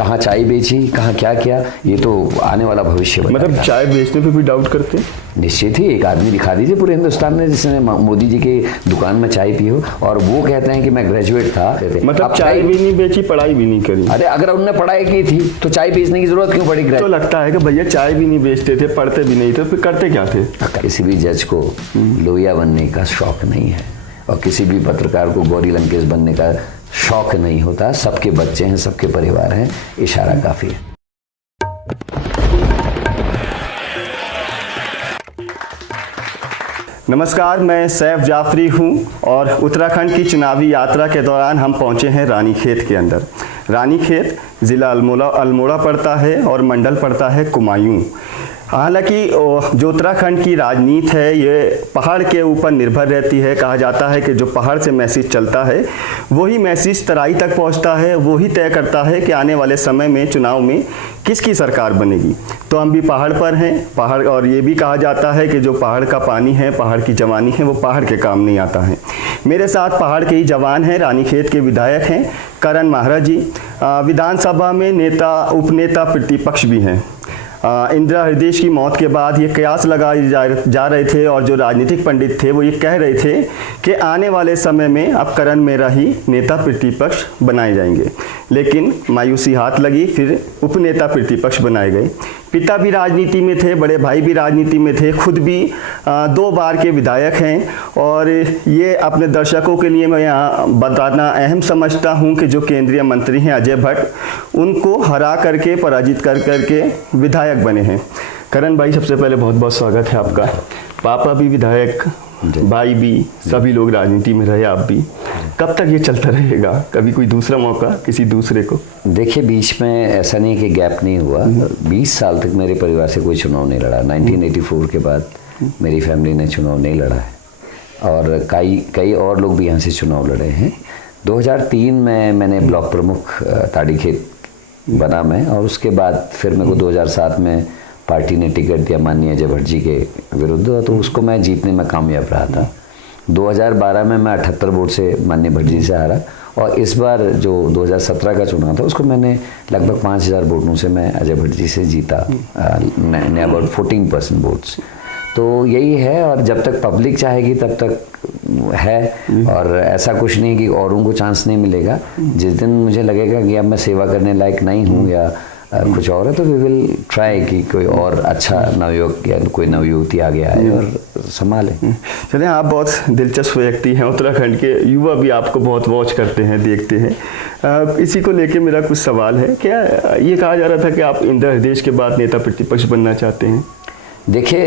कहाँ चाय बेची, कहाँ क्या किया, ये तो आने वाला भविष्य बताएगा। मतलब चाय बेचने पे भी डाउट करते हैं? निश्चित ही, एक आदमी दिखा दीजिए पूरे हिंदुस्तान में जिसने मोदी जी की दुकान में चाय पी हो और वो कहते हैं कि मैं ग्रेजुएट था। मतलब चाय भी नहीं बेची, पढ़ाई भी नहीं करी। अरे अगर उन्होंने पढ़ाई की थी तो चाय बेचने की जरूरत क्यों पड़ी? तो लगता है कि भैया चाय भी नहीं बेचते थे, पढ़ते भी नहीं थे, फिर करते क्या थे? किसी भी जज को लोहिया बनने का शौक नहीं है और किसी भी पत्रकार को गौरी लंकेश बनने का शौक नहीं होता। सबके बच्चे हैं, सबके परिवार हैं, इशारा काफी है। नमस्कार, मैं सैफ जाफरी हूं और उत्तराखंड की चुनावी यात्रा के दौरान हम पहुंचे हैं रानीखेत के अंदर। रानीखेत ज़िला अल्मोड़ा पड़ता है और मंडल पड़ता है कुमायूं। हालांकि जो उत्तराखंड की राजनीति है ये पहाड़ के ऊपर निर्भर रहती है। कहा जाता है कि जो पहाड़ से मैसेज चलता है वही मैसेज तराई तक पहुंचता है, वही तय करता है कि आने वाले समय में चुनाव में किसकी सरकार बनेगी। तो हम भी पहाड़ पर हैं, पहाड़, और ये भी कहा जाता है कि जो पहाड़ का पानी है, पहाड़ की जवानी है, वो पहाड़ के काम नहीं आता है। मेरे साथ पहाड़ के ही जवान हैं, रानीखेत के विधायक हैं करण माहरा जी, विधानसभा में नेता उपनेता प्रतिपक्ष भी हैं। इंदिरा हृदय की मौत के बाद ये कयास लगाए जा रहे थे और जो राजनीतिक पंडित थे वो ये कह रहे थे कि आने वाले समय में अब करण मेहरा ही नेता प्रतिपक्ष बनाए जाएंगे, लेकिन मायूसी हाथ लगी, फिर उपनेता प्रतिपक्ष बनाए गए। पिता भी राजनीति में थे, बड़े भाई भी राजनीति में थे, खुद भी 2 बार के विधायक हैं। और ये अपने दर्शकों के लिए मैं यहाँ बताना अहम समझता हूँ कि जो केंद्रीय मंत्री हैं अजय भट्ट, उनको हरा करके, पराजित कर करके विधायक बने हैं। करण भाई, सबसे पहले बहुत बहुत स्वागत है आपका। पापा भी विधायक, भाई भी, सभी लोग राजनीति में रहे, आप भी। कब तक ये चलता रहेगा? कभी कोई दूसरा मौका किसी दूसरे को? देखिए, बीच में ऐसा नहीं कि गैप नहीं हुआ। 20 साल तक मेरे परिवार से कोई चुनाव नहीं लड़ा। 1984 के बाद मेरी फैमिली ने चुनाव नहीं लड़ा है और कई और लोग भी यहाँ से चुनाव लड़े हैं। 2003 में मैंने ब्लॉक प्रमुख ताड़ीखेत बना मैं, और उसके बाद फिर मेरे को 2007 में पार्टी ने टिकट दिया माननीय अजय भट्ट जी के विरुद्ध, तो उसको मैं जीतने में कामयाब रहा था। 2012 में मैं 78 वोट से माननीय भट्ट जी से हारा, और इस बार जो 2017 का चुनाव था उसको मैंने लगभग 5000 वोटों से मैं अजय भट्ट जी से जीता, अबाउट 14% वोट्स। तो यही है, और जब तक पब्लिक चाहेगी तब तक है, और ऐसा कुछ नहीं कि औरों को चांस नहीं मिलेगा। जिस दिन मुझे लगेगा कि अब मैं सेवा करने लायक नहीं हूँ या कुछ और है, तो वी विल ट्राई कि कोई और अच्छा नवयुवक या कोई नवयुवती आगे आए और संभाले। चलिए, आप बहुत दिलचस्प व्यक्ति हैं, उत्तराखंड के युवा भी आपको बहुत वॉच करते हैं, देखते हैं। इसी को लेके मेरा कुछ सवाल है। क्या ये कहा जा रहा था कि आप इंदिरा हृदय के बाद नेता प्रतिपक्ष बनना चाहते हैं? देखिए,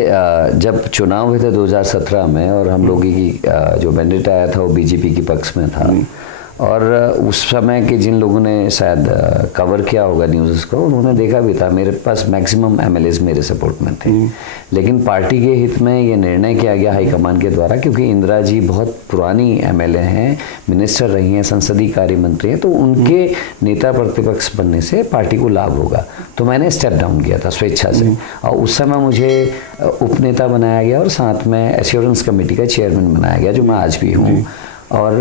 जब चुनाव हुए थे 2017 में, और हम लोगों की जो मैंडेट आया था वो बीजेपी के पक्ष में था, और उस समय के जिन लोगों ने शायद कवर किया होगा न्यूज़ को, उन्होंने देखा भी था मेरे पास मैक्सिमम एमएलएज मेरे सपोर्ट में थे। लेकिन पार्टी के हित में ये निर्णय किया गया हाईकमान के द्वारा, क्योंकि इंदिरा जी बहुत पुरानी एमएलए हैं, मिनिस्टर रही हैं, संसदीय कार्य मंत्री हैं, तो उनके नेता प्रतिपक्ष बनने से पार्टी को लाभ होगा। तो मैंने स्टेप डाउन किया था स्वेच्छा से, और उस समय मुझे उपनेता बनाया गया और साथ में एश्योरेंस कमेटी का चेयरमैन बनाया गया, जो मैं आज भी हूँ। और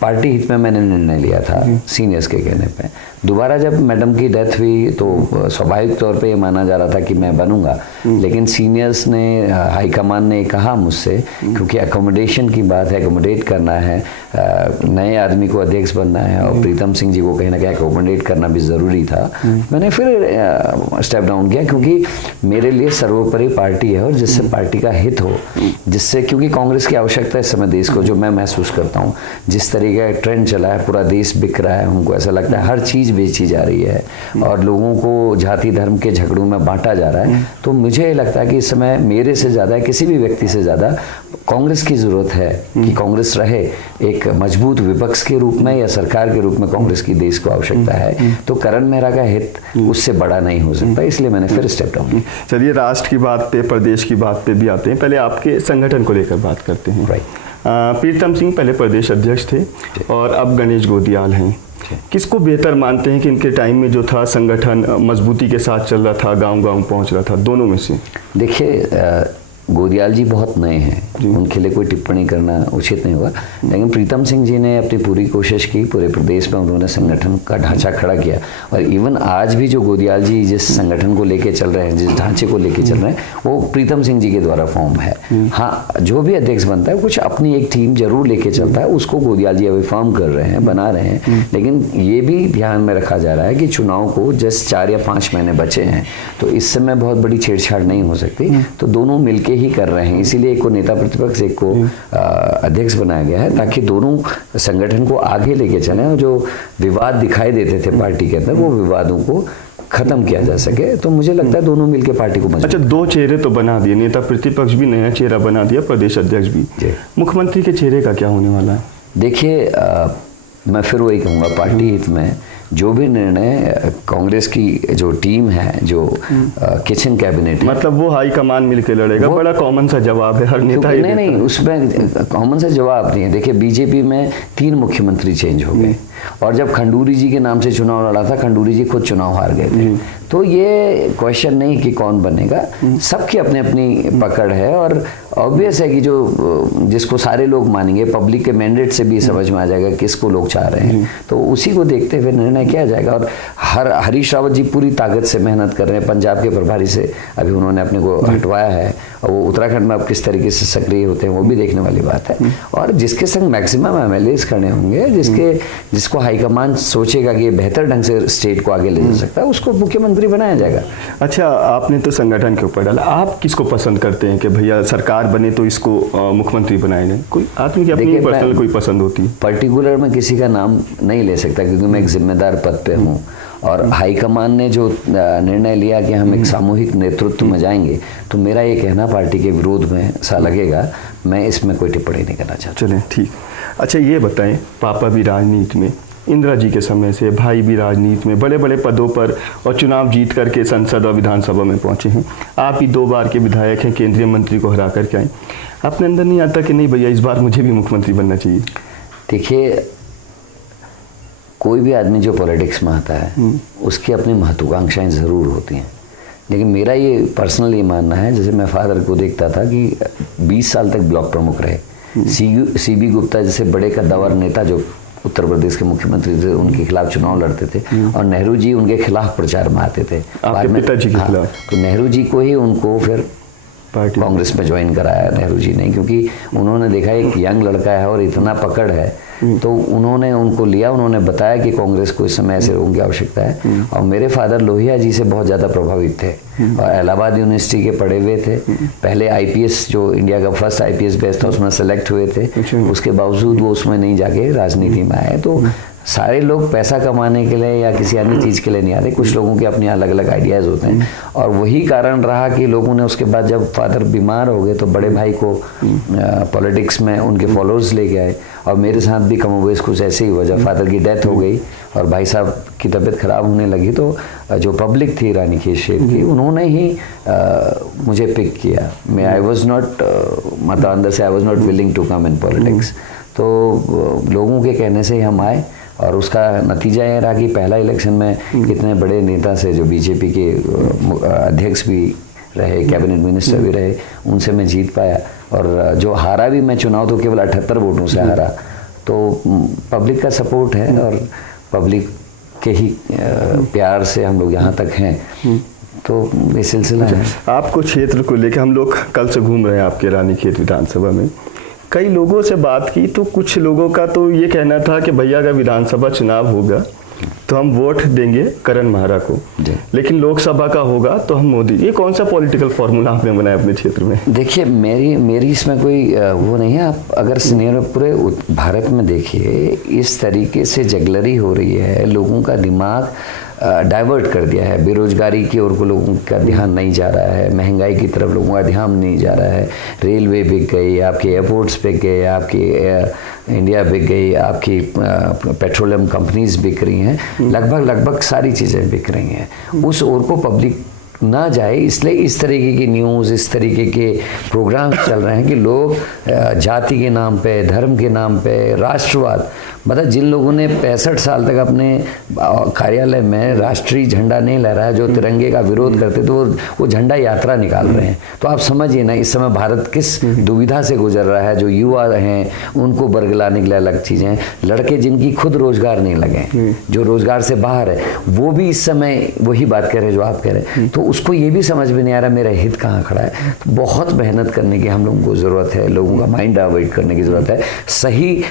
पार्टी हित में मैंने निर्णय लिया था सीनियर्स के कहने पे। दोबारा जब मैडम की डेथ हुई तो स्वाभाविक तौर पे ये माना जा रहा था कि मैं बनूंगा, लेकिन सीनियर्स ने, हाईकमान ने कहा मुझसे, क्योंकि अकोमोडेशन की बात है, अकोमोडेट करना है, नए आदमी को अध्यक्ष बनना है, और प्रीतम सिंह जी को कहीं ना कहीं अकोमोडेट करना भी ज़रूरी था। मैंने फिर स्टेप डाउन किया, क्योंकि मेरे लिए सर्वोपरि पार्टी है, और जिससे पार्टी का हित हो, जिससे, क्योंकि कांग्रेस की आवश्यकता है इस समय देश को, जो मैं महसूस करता हूँ। जिस तरीके का ट्रेंड चला है, पूरा देश बिक रहा है, हमको ऐसा लगता है हर चीज़ बेची जा रही है और लोगों को जाति धर्म के झगड़ों में बांटा जा रहा है। तो मुझे लगता है कि इस समय मेरे से ज़्यादा, किसी भी व्यक्ति से ज़्यादा कांग्रेस की ज़रूरत है कि कांग्रेस रहे एक मजबूत विपक्ष के रूप में या सरकार के रूप में। कांग्रेस की देश को आवश्यकता है, तो करण मेहरा का हित उससे बड़ा नहीं हो सकता, इसलिए मैंने फिर स्टेप डाउन किया। चलिए, राष्ट्र की बात पे, प्रदेश की बात पे भी आते हैं। पहले आपके संगठन को लेकर बात करते हैं। प्रीतम सिंह पहले प्रदेश अध्यक्ष थे और अब गणेश गोदियाल हैं। किसको बेहतर मानते हैं कि इनके टाइम में जो था संगठन मजबूती के साथ चल रहा था, गांव-गांव पहुंच रहा था, दोनों में से? देखिए, गोदियाल जी बहुत नए हैं, उनके लिए कोई टिप्पणी करना उचित नहीं होगा, लेकिन प्रीतम सिंह जी ने अपनी पूरी कोशिश की, पूरे प्रदेश में उन्होंने संगठन का ढांचा खड़ा किया। और इवन आज भी जो गोदियाल जी जिस संगठन को लेके चल रहे हैं, जिस ढांचे को लेके चल रहे हैं, वो प्रीतम सिंह जी के द्वारा फॉर्म है। हाँ, जो भी अध्यक्ष बनता है कुछ अपनी एक टीम जरूर लेके चलता है, उसको गोदियाल जी अभी फॉर्म कर रहे हैं, बना रहे हैं। लेकिन ये भी ध्यान में रखा जा रहा है कि चुनाव को जस्ट 4 या 5 महीने बचे हैं, तो इस समय बहुत बड़ी छेड़छाड़ नहीं हो सकती, तो दोनों मिलके ही कर रहे हैं। इसीलिए एक को नेता प्रतिपक्ष, एक को अध्यक्ष बनाया गया है, ताकि दोनों संगठन को आगे लेके चलें और जो विवाद दिखाई देते थे पार्टी के अंदर, वो विवादों को खत्म किया जा सके। तो मुझे लगता है दोनों मिलके पार्टी को मजबूत। अच्छा, 2 चेहरे तो बना दिए, नेता प्रतिपक्ष भी नया चेहरा बना दिया, प्रदेश अध्यक्ष भी। मुख्यमंत्री के चेहरे का क्या होने वाला है? देखिए, मैं फिर वही कहूँगा, पार्टी हित में जो भी निर्णय कांग्रेस की जो टीम है, जो किचन कैबिनेट, मतलब वो हाईकमान मिलकर लड़ेगा। बड़ा कॉमन सा जवाब है हर नेता। नहीं, उसमें कॉमन सा जवाब नहीं है। देखिए, बीजेपी में 3 मुख्यमंत्री चेंज हो गए, और जब खंडूरी जी के नाम से चुनाव लड़ा था, खंडूरी जी खुद चुनाव हार गए थे। तो ये क्वेश्चन नहीं कि कौन बनेगा, सबकी अपनी अपनी पकड़ है। और ऑब्वियस है कि जो जिसको सारे लोग मानेंगे, पब्लिक के मैंडेट से भी समझ में आ जाएगा किसको लोग चाह रहे हैं, तो उसी को देखते हुए निर्णय किया जाएगा। और हरीश रावत जी पूरी ताकत से मेहनत कर रहे हैं, पंजाब के प्रभारी से अभी उन्होंने अपने को हटवाया है, और वो उत्तराखंड में अब किस तरीके से सक्रिय होते हैं वो भी देखने वाली बात है। और जिसके संग मैक्सिमम एमएलएस खड़े होंगे, जिसको हाईकमान सोचेगा कि बेहतर ढंग से स्टेट को आगे ले जा सकता है, उसको मुख्यमंत्री बनाया जाएगा। अच्छा, आपने तो संगठन के ऊपर डाला, आप किसको पसंद करते हैं कि भैया सरकार बने तो इसको मुख्यमंत्री बनाए जाए? कोई आदमी की अपनी पर्सनल कोई पसंद होती है? पर्टिकुलर में किसी का नाम नहीं ले सकता, क्योंकि मैं एक जिम्मेदार पद पे हूँ, और हाईकमान ने जो निर्णय लिया कि हम एक सामूहिक नेतृत्व में जाएंगे, तो मेरा ये कहना पार्टी के विरोध में सा लगेगा। मैं इसमें कोई टिप्पणी नहीं करना चाहता। चलें, ठीक। अच्छा, ये बताएं, पापा भी राजनीति में, इंदिरा जी के समय से भाई भी राजनीति में बड़े बड़े पदों पर, और चुनाव जीत करके संसद और विधानसभा में पहुंचे हैं। आप ही 2 बार के विधायक हैं, केंद्रीय मंत्री को हरा करके आए। अपने अंदर नहीं आता कि नहीं भैया इस बार मुझे भी मुख्यमंत्री बनना चाहिए? देखिए, कोई भी आदमी जो पॉलिटिक्स में आता है, उसकी अपनी महत्वाकांक्षाएं ज़रूर होती हैं, लेकिन मेरा ये पर्सनल ये मानना है, जैसे मैं फादर को देखता था कि 20 साल तक ब्लॉक प्रमुख रहे, CB गुप्ता जैसे बड़े कद्दावर नेता जो उत्तर प्रदेश के मुख्यमंत्री थे, उनके खिलाफ चुनाव लड़ते थे, और नेहरू जी उनके खिलाफ प्रचार में आते थे। आपके पिताजी के खिलाफ? तो नेहरू जी को ही उनको फिर कांग्रेस में ज्वाइन कराया नेहरू जी ने, क्योंकि उन्होंने देखा एक यंग लड़का है और इतना पकड़ है, तो उन्होंने उनको लिया, उन्होंने बताया कि कांग्रेस को इस समय ऐसे लोगों की आवश्यकता है। और मेरे फादर लोहिया जी से बहुत ज़्यादा प्रभावित थे, और इलाहाबाद यूनिवर्सिटी के पढ़े हुए थे, पहले IPS जो इंडिया का फर्स्ट IPS बैच था उसमें सेलेक्ट हुए थे, उसके बावजूद वो उसमें नहीं जाके राजनीति में आए। तो सारे लोग पैसा कमाने के लिए या किसी अन्य चीज़ के लिए नहीं आते, कुछ लोगों के अपने अलग अलग आइडियाज़ होते हैं, और वही कारण रहा कि लोगों ने उसके बाद जब फादर बीमार हो गए तो बड़े भाई को पॉलिटिक्स में उनके फॉलोअर्स लेके आए, और मेरे साथ भी कमोबेश कुछ ऐसे ही हुआ। जब फादर की डेथ हो गई और भाई साहब की तबीयत खराब होने लगी, तो जो पब्लिक थी रानीखेत क्षेत्र की, उन्होंने ही मुझे पिक किया। मैं आई वॉज नॉट, मतलब अंदर से I was not willing to come in politics. तो लोगों के कहने से ही हम आए, और उसका नतीजा ये रहा कि पहला इलेक्शन में कितने बड़े नेता से, जो बीजेपी के अध्यक्ष भी रहे, कैबिनेट मिनिस्टर भी रहे, उनसे मैं जीत पाया। और जो हारा भी मैं चुनाव, तो केवल 78 वोटों से हारा। तो पब्लिक का सपोर्ट है, और पब्लिक के ही प्यार से हम लोग यहाँ तक हैं। तो ये सिलसिला है। आपको क्षेत्र को लेकर हम लोग कल से घूम रहे हैं आपके रानीखेत विधानसभा में, कई लोगों से बात की, तो कुछ लोगों का तो ये कहना था कि भैया अगर विधानसभा चुनाव होगा तो हम वोट देंगे करण महारा को, लेकिन लोकसभा का होगा तो हम मोदी। ये कौन सा पॉलिटिकल फॉर्मूला आपने बनाया अपने क्षेत्र में? देखिए, मेरी इसमें कोई वो नहीं है। आप अगर सिनेरियो पूरे भारत में देखिए, इस तरीके से जगलरी हो रही है, लोगों का दिमाग डाइवर्ट कर दिया है, बेरोजगारी की ओर को लोगों का ध्यान नहीं जा रहा है, महंगाई की तरफ लोगों का ध्यान नहीं जा रहा है, रेलवे बिक गई, आपके एयरपोर्ट्स बिक गए, आपकी इंडिया बिक गई, आपकी पेट्रोलियम कंपनीज बिक रही हैं, लगभग सारी चीज़ें बिक रही हैं। उस ओर को पब्लिक ना जाए, इसलिए इस तरीके की न्यूज़, इस तरीके के प्रोग्राम चल रहे हैं कि लोग जाति के नाम पे, धर्म के नाम पे, राष्ट्रवाद, मतलब जिन लोगों ने 65 साल तक अपने कार्यालय में राष्ट्रीय झंडा नहीं लहराया, जो तिरंगे का विरोध करते थे, वो झंडा यात्रा निकाल रहे हैं। तो आप समझिए ना इस समय भारत किस दुविधा से गुजर रहा है। जो युवा हैं उनको बरगलाने के लिए अलग चीज़ें हैं, लड़के जिनकी खुद रोजगार नहीं लगे, जो रोजगार से बाहर है, वो भी इस समय वही बात कह रहे हैं जो आप कह रहे हैं। तो उसको ये भी समझ में नहीं आ रहा मेरा हित कहाँ खड़ा है। तो बहुत मेहनत करने की हम लोगों को ज़रूरत है, लोगों का माइंड डाइवर्ट करने की ज़रूरत है, सही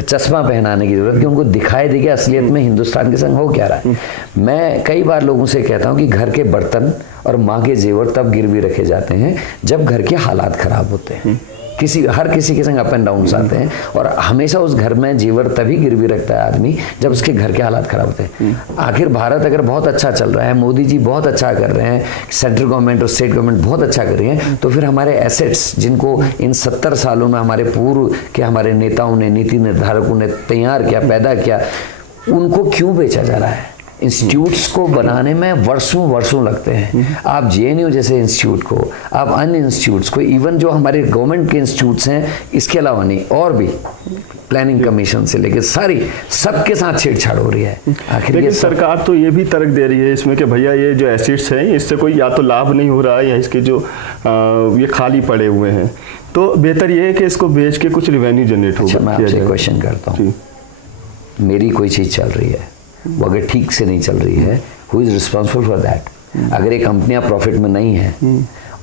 चश्मा पहनाने की जरूरत, कि उनको दिखाई दे कि असलियत में हिंदुस्तान के संग हो क्या रहा है। मैं कई बार लोगों से कहता हूं कि घर के बर्तन और माँ के जेवर तब गिरवी रखे जाते हैं जब घर के हालात खराब होते हैं। हर किसी के संग अप एंड डाउन आते हैं, और हमेशा उस घर में जेवर तभी गिरवी रखता है आदमी जब उसके घर के हालात खराब होते हैं। आखिर भारत अगर बहुत अच्छा चल रहा है, मोदी जी बहुत अच्छा कर रहे हैं, सेंट्रल गवर्नमेंट और स्टेट गवर्नमेंट बहुत अच्छा कर रही है, तो फिर हमारे एसेट्स जिनको इन 70 सालों में हमारे पूर्व के हमारे नेताओं ने, नीति निर्धारकों ने तैयार किया, पैदा किया, उनको क्यों बेचा जा रहा है? इंस्टीट्यूट्स को बनाने में वर्षों लगते हैं। आप जेएनयू जैसे इंस्टीट्यूट को, आप अन्य इंस्टीट्यूट्स को, इवन जो हमारे गवर्नमेंट के इंस्टीट्यूट्स हैं, इसके अलावा नहीं और भी प्लानिंग कमीशन से लेकर सबके साथ छेड़छाड़ हो रही है। आखिर लेकिन सरकार तो ये भी तर्क दे रही है इसमें कि भैया ये जो एसिड्स हैं इससे कोई या तो लाभ नहीं हो रहा है, या इसके जो ये खाली पड़े हुए हैं, तो बेहतर ये है कि इसको बेच के कुछ रिवेन्यू जनरेट होगा। मैं आपसे क्वेश्चन करता हूँ, मेरी कोई चीज़ चल रही है, वो अगर ठीक से नहीं चल रही है, who is responsible for that? अगर ये कंपनियां प्रॉफिट में नहीं है,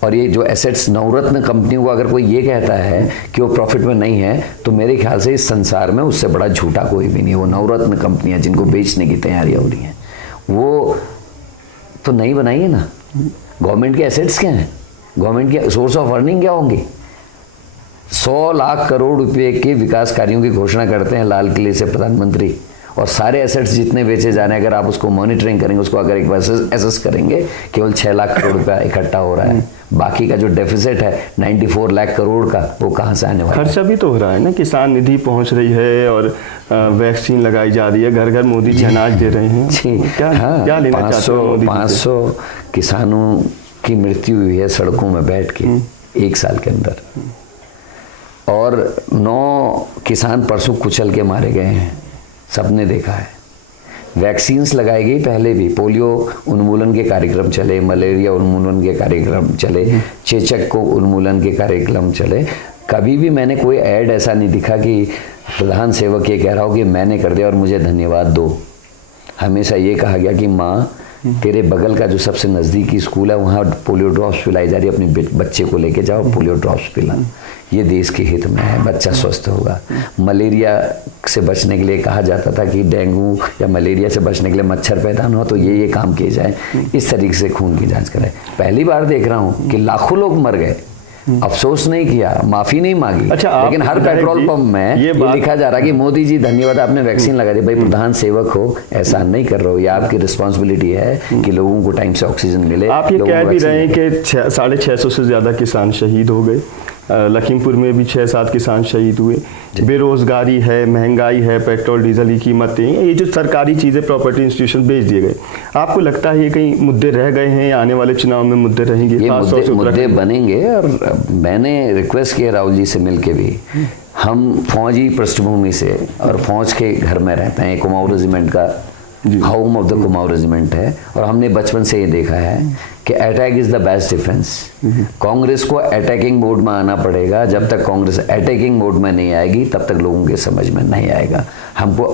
और ये जो एसेट्स नवरत्न कंपनियों को अगर कोई ये कहता है कि वो प्रॉफिट में नहीं है, तो मेरे ख्याल से इस संसार में उससे बड़ा झूठा कोई भी नहीं है। वो नवरत्न कंपनियां जिनको बेचने की तैयारियां हो रही हैं, वो तो नहीं बनाइए ना। गवर्नमेंट के एसेट्स क्या हैं? गवर्नमेंट के सोर्स ऑफ अर्निंग क्या होंगे? 100 लाख करोड़ रुपए के विकास कार्यों की घोषणा करते हैं लाल किले से प्रधानमंत्री, और सारे एसेट्स जितने बेचे जाने, अगर आप उसको मॉनिटरिंग करेंगे, उसको अगर एक बार एसेस करेंगे, केवल 6 लाख करोड़ रुपया इकट्ठा हो रहा है। बाकी का जो डेफिसिट है 94 लाख करोड़ का, वो कहाँ से आने वाला है? खर्चा भी तो हो रहा है ना, किसान निधि पहुंच रही है और वैक्सीन लगाई जा रही है, घर घर मोदी जी अनाज दे रहे हैं। क्या लेना चाहते हो? 500 किसानों की मृत्यु हुई है सड़कों में बैठ के 1 साल के अंदर, और 9 किसान परसों कुचल के मारे गए हैं, सबने देखा है। वैक्सीन्स लगाई गई पहले भी, पोलियो उन्मूलन के कार्यक्रम चले, मलेरिया उन्मूलन के कार्यक्रम चले, चेचक को उन्मूलन के कार्यक्रम चले। कभी भी मैंने कोई ऐड ऐसा नहीं दिखा कि प्रधान सेवक ये कह रहा हो कि मैंने कर दिया और मुझे धन्यवाद दो। हमेशा ये कहा गया कि माँ, तेरे बगल का जो सबसे नज़दीकी स्कूल है वहाँ पोलियो ड्रॉप्स पिलाई जा रही है, अपने बच्चे को लेके जाओ, पोलियो ड्रॉप्स पिला। ये देश के हित में है, बच्चा स्वस्थ होगा। मलेरिया से बचने के लिए कहा जाता था कि डेंगू या मलेरिया से बचने के लिए मच्छर पैदा न हो, तो ये काम किए जाए, इस तरीके से खून की जांच कराए। पहली बार देख रहा हूँ कि लाखों लोग मर गए, अफसोस नहीं किया, माफी नहीं मांगी। अच्छा, लेकिन हर पेट्रोल पंप में ये लिखा जा रहा है कि मोदी जी धन्यवाद, आपने वैक्सीन लगा दी। भाई प्रधान सेवक हो, ऐसा नहीं कर रहे हो, ये आपकी रिस्पॉन्सिबिलिटी है कि लोगों को टाइम से ऑक्सीजन मिले। आप ये कह भी रहे हैं कि 650 से ज्यादा किसान शहीद हो गए, लखीमपुर में भी 6-7 किसान शहीद हुए, बेरोजगारी है, महंगाई है, पेट्रोल डीजल की कीमतें, ये जो सरकारी चीज़ें, प्रॉपर्टी इंस्टीट्यूशन बेच दिए गए, आपको लगता है ये कहीं मुद्दे रह गए हैं या आने वाले चुनाव में मुद्दे रहेंगे? ये मुद्दे बनेंगे, और मैंने रिक्वेस्ट किया राहुल जी से मिलके भी। हम फौजी पृष्ठभूमि से और फौज के घर में रहते हैं, कुमाऊं रेजिमेंट का home of the Kumaon regiment है, और हमने बचपन से ये देखा है कि attack is the best defence. Congress को अटैकिंग मोड में आना पड़ेगा। जब तक कांग्रेस अटैकिंग मोड में नहीं आएगी तब तक लोगों के समझ में नहीं आएगा। हमको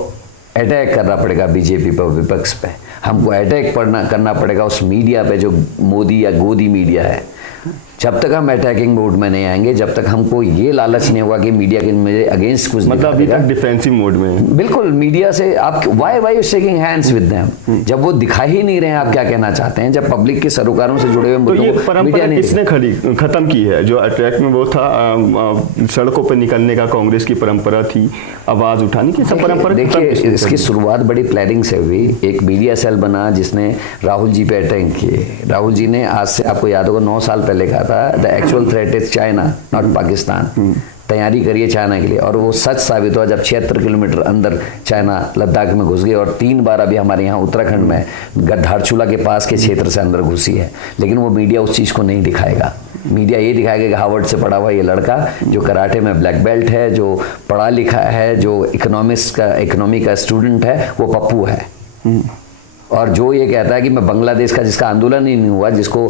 अटैक करना पड़ेगा बीजेपी पर, विपक्ष पे। हमको अटैक करना पड़ेगा उस मीडिया पे जो मोदी या गोदी मीडिया है। जब तक हम अटैकिंग मोड में नहीं आएंगे, जब तक हमको ये लालच नहीं होगा कि मीडिया के मेरे अगेंस्ट कुछ, मतलब अभी तक डिफेंसिव मोड में है। बिल्कुल, मीडिया से आप why you shaking hands with them, जब वो दिखा ही नहीं रहे हैं आप क्या कहना चाहते हैं, जब पब्लिक के सरोकारों से जुड़े हुए तो ये परंपरा किसने खत्म की है? जो अटैक में वो था, सड़कों पर निकलने का कांग्रेस की परंपरा थी, आवाज उठाने की सब परंपरा। देखिए, इसकी शुरुआत बड़ी प्लानिंग से हुई। एक मीडिया सेल बना जिसने राहुल जी पे अटैक किए। राहुल जी ने, आज से आपको याद होगा 9 साल पहले कहा था, the actual threat is China not Pakistan. तैयारी करिए चाइना के लिए, और वो सच साबित हुआ जब 76 किलोमीटर अंदर चाइना लद्दाख में घुस गई, और 3 बार अभी हमारे यहाँ उत्तराखंड में धारचूला के पास के क्षेत्र से अंदर घुसी है। लेकिन वो मीडिया उस चीज़ को नहीं दिखाएगा। मीडिया ये दिखाएगा कि हार्वर्ड से पढ़ा हुआ ये लड़का जो कराटे में ब्लैक बेल्ट है, जो पढ़ा लिखा है, जो इकोनॉमी का स्टूडेंट है, वो पप्पू है। और जो ये कहता है कि मैं बांग्लादेश का, जिसका आंदोलन ही नहीं हुआ, जिसको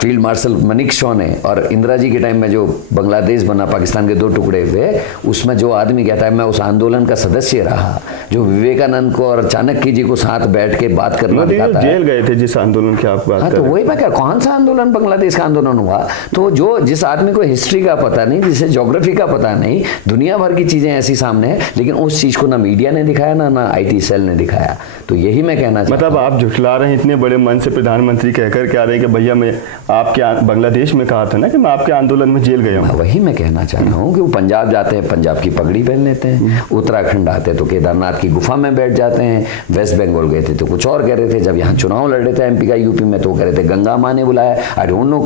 फील्ड मार्शल मनिक शॉ ने और इंदिरा जी के टाइम में जो बांग्लादेश बना, पाकिस्तान के 2 टुकड़े हुए, उसमें जो आदमी कहता है मैं उस आंदोलन का सदस्य रहा, जो विवेकानंद को और चाणक्य जी को साथ बैठ के बात करना दिखाता है। जेल गए थे जिस आंदोलन की आप बात कर रहे हैं। तो वही मैं क्या, कौन सा आंदोलन, बांग्लादेश का आंदोलन हुआ? तो जो जिस आदमी को हिस्ट्री का पता नहीं, जिसे ज्योग्राफी का पता नहीं, दुनिया भर की चीजें ऐसी सामने है, लेकिन उस चीज को ना मीडिया ने दिखाया, ना IT सेल ने दिखाया। तो यही मैं कहना चाहता हूं। मतलब आप झुठला रहे हैं, इतने बड़े मन से प्रधानमंत्री कहकर के आ रहे हैं कि भैया मैं आपके बांग्लादेश में कहा था ना कि मैं आपके आंदोलन में जेल गया हूँ। वही मैं कहना चाह रहा हूँ कि वो पंजाब जाते हैं, पंजाब की पगड़ी पहन लेते हैं, उत्तराखंड आते हैं तो केदारनाथ की गुफा में बैठ जाते हैं, वेस्ट बंगाल गए थे तो कुछ और कह रहे थे, जब यहाँ चुनाव लड़ रहे थे MP का UP में तो कह रहे थे गंगा माँ ने बुलाया। आई डोंट नो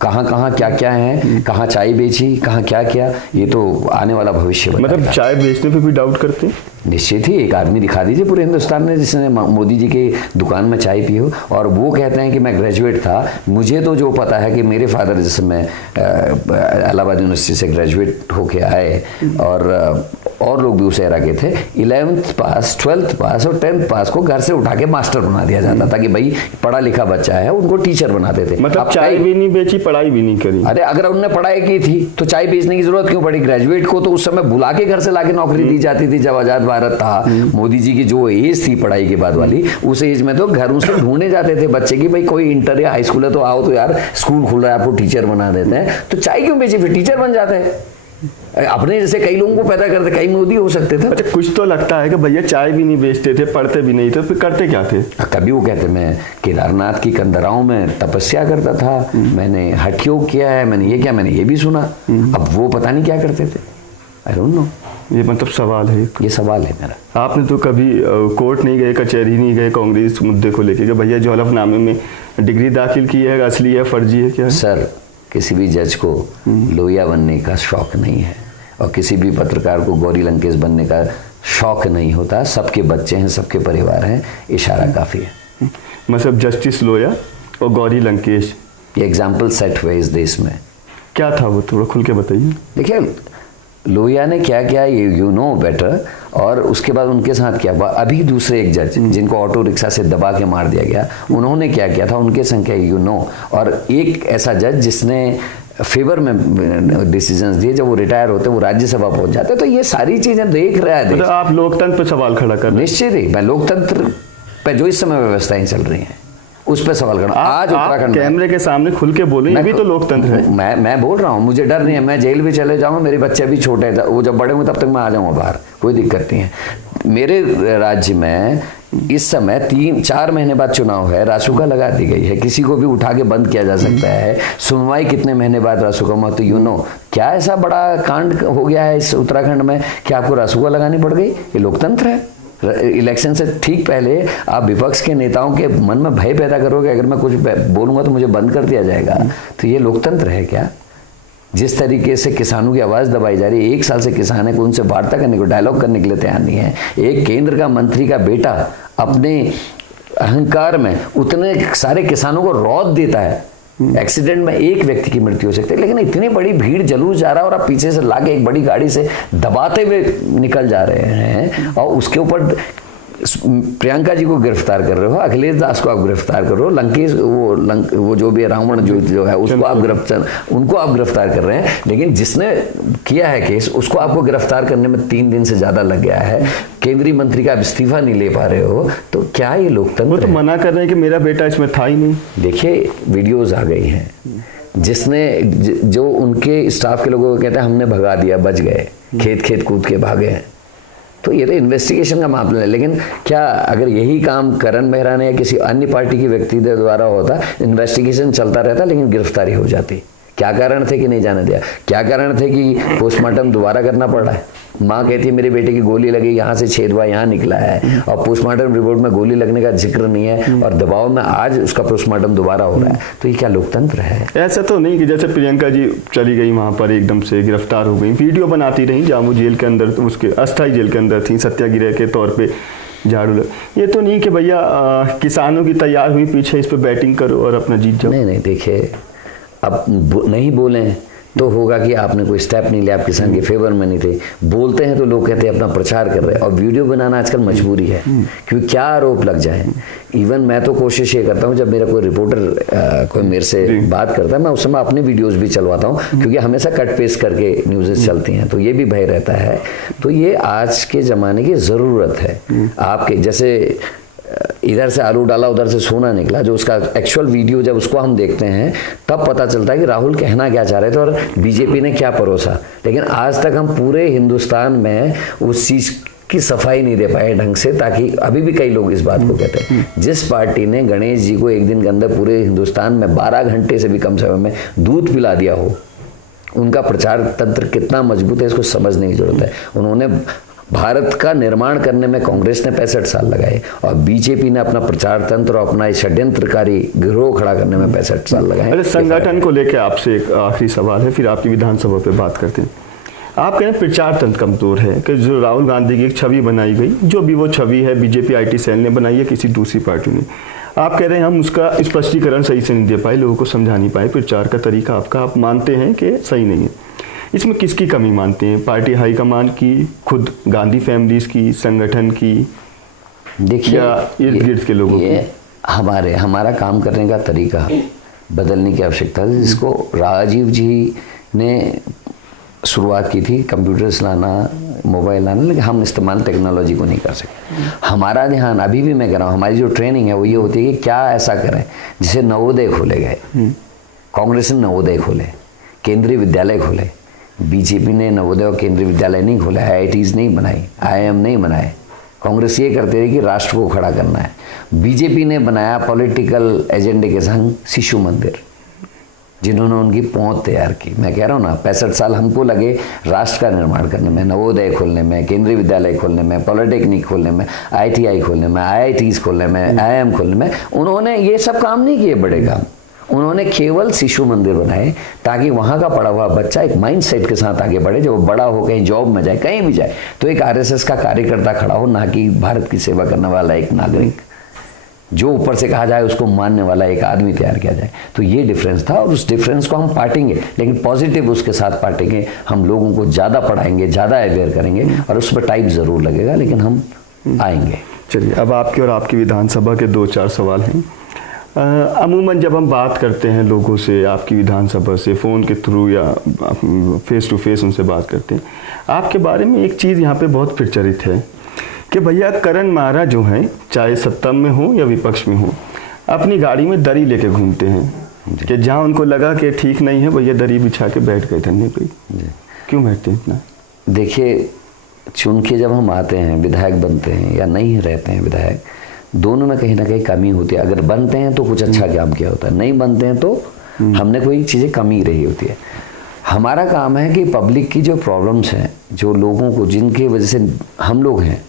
कहाँ क्या है, कहाँ चाय बेची, कहाँ क्या किया, ये तो आने वाला भविष्य बताएगा। मतलब चाय बेचने पे भी डाउट करते हैं? निश्चित ही, एक आदमी दिखा दीजिए पूरे हिंदुस्तान में जिसने मोदी जी की दुकान में चाय पी हो, और वो कहते हैं कि मैं ग्रेजुएट था। मुझे तो जो पता है कि मेरे फादर जैसे मैं इलाहाबाद यूनिवर्सिटी से ग्रेजुएट होके आए, और लोग भी उस एरा के थे, 11th पास, 12th पास और 10th पास को घर से उठा के मास्टर बना दिया जाता था कि भाई पढ़ा लिखा बच्चा है, उनको टीचर बनाते थे। मतलब चाय भी नहीं बेची, पढ़ाई भी नहीं करी। अरे अगर उन्होंने पढ़ाई की थी तो चाय बेचने की जरूरत क्यों पड़ी? ग्रेजुएट को तो उस समय बुला के घर से लाके नौकरी दी जाती थी जब आजाद भारत था। मोदी जी की जो एज थी पढ़ाई के बाद वाली, उस एज में तो घरों से ढूंढे जाते थे बच्चे की, भाई कोई इंटर या हाई स्कूल है तो आओ, तो यार स्कूल खुल रहा है, आपको टीचर बना देते हैं। तो चाय क्यों बेची? फिर टीचर बन जाते हैं। अपने जैसे कई लोगों को पैदा करते, कई मोदी हो सकते थे। अच्छा, कुछ तो लगता है कि भैया चाय भी नहीं बेचते थे, पढ़ते भी नहीं थे, फिर करते क्या थे? कभी वो कहते मैं केदारनाथ की कंदराओं में तपस्या करता था, मैंने हठ योग किया है, मैंने ये किया, मैंने ये भी सुना। अब वो पता नहीं क्या करते थे। I don't know. ये मतलब सवाल है, ये सवाल है मेरा। आपने तो कभी कोर्ट नहीं गए, कचहरी नहीं गए कांग्रेस मुद्दे को लेके कि भैया जो हलफनामे में डिग्री दाखिल की है असली है फर्जी है, क्या है? सर, किसी भी जज को लोहिया बनने का शौक नहीं है, और किसी भी पत्रकार को गौरी लंकेश बनने का शौक नहीं होता। सबके बच्चे हैं, सबके परिवार हैं, इशारा काफ़ी है। मतलब जस्टिस लोहिया और गौरी लंकेश, ये एग्जाम्पल सेट हुए इस देश में। क्या था वो, थोड़ा खुल के बताइए। देखिए, लोहिया ने क्या किया यू नो बेटर, और उसके बाद उनके साथ क्या हुआ। अभी दूसरे एक जज जिनको ऑटो रिक्शा से दबा के मार दिया गया, उन्होंने क्या किया था, उनके संख्या यू नो। और एक ऐसा जज जिसने फेवर में डिसीजंस दिए, जब वो रिटायर होते वो राज्यसभा पहुंच जाते। तो ये सारी चीजें देख रहा है। मतलब आप लोकतंत्र पर सवाल खड़ा कर? निश्चित ही, मैं लोकतंत्र पे जो इस समय व्यवस्थाएं चल रही हैं उस पर सवाल करना। आज उत्तराखंड कैमरे के सामने खुल के बोले, ये भी तो लोकतंत्र है। मैं बोल रहा हूँ, मुझे डर नहीं है, मैं जेल भी चले जाऊँ, मेरे बच्चे भी छोटे हैं, वो जब बड़े होंगे तब तक मैं आ जाऊँगा बाहर, कोई दिक्कत नहीं है। मेरे राज्य में इस समय 3-4 महीने बाद चुनाव है, रासुका लगा दी गई है, किसी को भी उठा के बंद किया जा सकता है। सुनवाई कितने महीने बाद रासुका में, तो यू नो क्या ऐसा बड़ा कांड हो गया है इस उत्तराखंड में कि आपको रासुका लगानी पड़ गई? ये लोकतंत्र है। इलेक्शन से ठीक पहले आप विपक्ष के नेताओं के मन में भय पैदा करोगे, अगर मैं कुछ बोलूंगा तो मुझे बंद कर दिया जाएगा। तो ये लोकतंत्र है क्या? जिस तरीके से किसानों की आवाज़ दबाई जा रही है, 1 साल से किसान है को उनसे वार्ता करने को, डायलॉग करने के लिए तैयार नहीं है। एक केंद्र का मंत्री का बेटा अपने अहंकार में उतने सारे किसानों को रौद देता है, एक्सीडेंट में एक व्यक्ति की मृत्यु हो सकती है, लेकिन इतनी बड़ी भीड़ जुलूस जा रहा है और आप पीछे से लाके एक बड़ी गाड़ी से दबाते हुए निकल जा रहे हैं, और उसके ऊपर प्रियंका जी को गिरफ्तार कर रहे हो, अखिलेश दास को आप गिरफ्तार कर रहे हो, लंकेश वो जो भी है, रावण जो है उसको आप उनको आप गिरफ्तार कर रहे हैं, लेकिन जिसने किया है केस उसको आपको गिरफ्तार करने में 3 दिन से ज्यादा लग गया है। केंद्रीय मंत्री का आप इस्तीफा नहीं ले पा रहे हो, तो क्या ये लोकतंत्र? वो तो मना कर रहे हैं कि मेरा बेटा इसमें था ही नहीं। देखिए, वीडियोज आ गई हैं, जिसने जो उनके स्टाफ के लोगों को कहते हैं हमने भगा दिया, बच गए, खेत कूद के भागे हैं। तो ये तो इन्वेस्टिगेशन का मामला है, लेकिन क्या अगर यही काम करण मेहरा ने या किसी अन्य पार्टी की व्यक्ति के द्वारा होता, इन्वेस्टिगेशन चलता रहता लेकिन गिरफ्तारी हो जाती? क्या कारण थे कि नहीं जाने दिया? क्या कारण थे कि पोस्टमार्टम दोबारा करना पड़ रहा है? माँ कहती है मेरे बेटे की गोली लगी, यहाँ से छेद हुआ, यहाँ निकला है, और पोस्टमार्टम रिपोर्ट में गोली लगने का जिक्र नहीं है, और दबाव में आज उसका पोस्टमार्टम दोबारा हो रहा है। तो ये क्या लोकतंत्र है? ऐसा तो नहीं कि जैसे प्रियंका जी चली गई वहाँ पर एकदम से गिरफ्तार हो गई, वीडियो बनाती रही जहाँ वो जेल के अंदर, उसके अस्थायी जेल के अंदर थी, सत्याग्रह के तौर पर झाड़ू। ये तो नहीं कि भैया किसानों की तैयार हुई पीछे इस पर बैटिंग करो और अपना जीत जाओ। नहीं, देखिए, अब नहीं बोलें तो होगा कि आपने कोई स्टेप नहीं लिया, आप किसान के फेवर में नहीं थे। बोलते हैं तो लोग कहते हैं अपना प्रचार कर रहे हैं। और वीडियो बनाना आजकल मजबूरी है, क्योंकि क्या आरोप लग जाए। इवन मैं तो कोशिश ये करता हूँ, जब मेरा कोई रिपोर्टर कोई मेरे से बात करता है, मैं उस समय अपने वीडियोस भी चलवाता हूँ, क्योंकि हमेशा कट पेस्ट करके न्यूज़ चलती हैं, तो ये भी भय रहता है। तो ये आज के ज़माने की ज़रूरत है। आपके जैसे इधर से आलू डाला उधर से सोना निकला, जो उसका एक्चुअल वीडियो जब उसको हम देखते हैं तब पता चलता है कि राहुल कहना क्या चाह रहे थे और बीजेपी ने क्या परोसा। लेकिन आज तक हम पूरे हिंदुस्तान में उस चीज़ की सफाई नहीं दे पाए ढंग से, ताकि अभी भी कई लोग इस बात को कहते हैं, जिस पार्टी ने गणेश जी को एक दिन के अंदर पूरे हिंदुस्तान में 12 घंटे से भी कम समय में दूध पिला दिया हो, उनका प्रचार तंत्र कितना मजबूत है इसको समझने की जरूरत है। उन्होंने भारत का निर्माण करने में कांग्रेस ने 65 साल लगाए और बीजेपी ने अपना प्रचार तंत्र और अपना षड्यंत्रकारी गिरोह खड़ा करने में 65 साल लगाए। अरे संगठन को लेकर आपसे एक आखिरी सवाल है, फिर आपकी विधानसभा पे बात करते हैं। आप कह रहे हैं प्रचार तंत्र कमजोर है, कि जो राहुल गांधी की एक छवि बनाई गई, जो भी वो छवि है बीजेपी IT सेल ने बनाई है, किसी दूसरी पार्टी ने, आप कह रहे हैं हम उसका स्पष्टीकरण सही से नहीं दे पाए, लोगों को समझा नहीं पाए, प्रचार का तरीका आपका आप मानते हैं कि सही नहीं है। इसमें किसकी कमी मानते हैं? पार्टी हाईकमान की, खुद गांधी फैमिलीज की, संगठन की, देखिए इर्द गिर्द के लोगों की? हमारा काम करने का तरीका बदलने की आवश्यकता है, जिसको राजीव जी ने शुरुआत की थी, कंप्यूटर्स लाना, मोबाइल लाना, लेकिन हम इस्तेमाल टेक्नोलॉजी को नहीं कर सकते। हमारा ध्यान अभी भी मैं कर रहा हूँ, हमारी जो ट्रेनिंग है वो ये होती है कि क्या ऐसा करें जिसे नवोदय खोले गए, कांग्रेस ने नवोदय खोले, केंद्रीय विद्यालय खोले, बीजेपी ने नवोदय और केंद्रीय विद्यालय नहीं खोले, IITs नहीं बनाई, IIM नहीं बनाए। कांग्रेस ये करते रही कि राष्ट्र को खड़ा करना है। बीजेपी ने बनाया पॉलिटिकल एजेंडे के संग शिशु मंदिर, जिन्होंने उनकी पहुंच तैयार की। मैं कह रहा हूँ ना, 65 साल हमको लगे राष्ट्र का निर्माण करने में, नवोदय खोलने में, केंद्रीय विद्यालय खोलने में, पॉलिटेक्निक खोलने में, ITI खोलने में, IITs खोलने में, IIM खोलने में। उन्होंने ये सब काम नहीं किए बड़े काम, उन्होंने केवल शिशु मंदिर बनाए, ताकि वहाँ का पढ़ा हुआ बच्चा एक माइंडसेट के साथ आगे बढ़े, जब वो बड़ा हो कहीं जॉब में जाए, कहीं भी जाए, तो एक RSS का कार्यकर्ता खड़ा हो, ना कि भारत की सेवा करने वाला एक नागरिक, जो ऊपर से कहा जाए उसको मानने वाला एक आदमी तैयार किया जाए। तो ये डिफरेंस था, और उस डिफरेंस को हम पाटेंगे, लेकिन पॉजिटिव उसके साथ पाटेंगे। हम लोगों को ज़्यादा पढ़ाएंगे, ज़्यादा अवेयर करेंगे, और उस पर टाइम ज़रूर लगेगा, लेकिन हम आएंगे। चलिए, अब आपके और आपकी विधानसभा के 2-4 सवाल हैं। अमूमन जब हम बात करते हैं लोगों से, आपकी विधानसभा से फ़ोन के थ्रू या फेस टू फेस उनसे बात करते हैं, आपके बारे में एक चीज़ यहाँ पे बहुत प्रचलित है कि भैया करण महाराज जो हैं, चाहे सत्ता में हो या विपक्ष में हो, अपनी गाड़ी में दरी लेके घूमते हैं, कि जहाँ उनको लगा कि ठीक नहीं है भैया दरी बिछा के बैठ गए धरने पे। क्यों बैठते हैं इतना? देखिए, चुन के जब हम आते हैं, विधायक बनते हैं या नहीं रहते हैं विधायक, दोनों में कहीं ना कहीं कमी होती है। अगर बनते हैं तो कुछ अच्छा काम किया होता है, नहीं बनते हैं तो हमने कोई चीज़ें कमी रही होती है। हमारा काम है कि पब्लिक की जो प्रॉब्लम्स हैं, जो लोगों को जिनकी वजह से हम लोग हैं,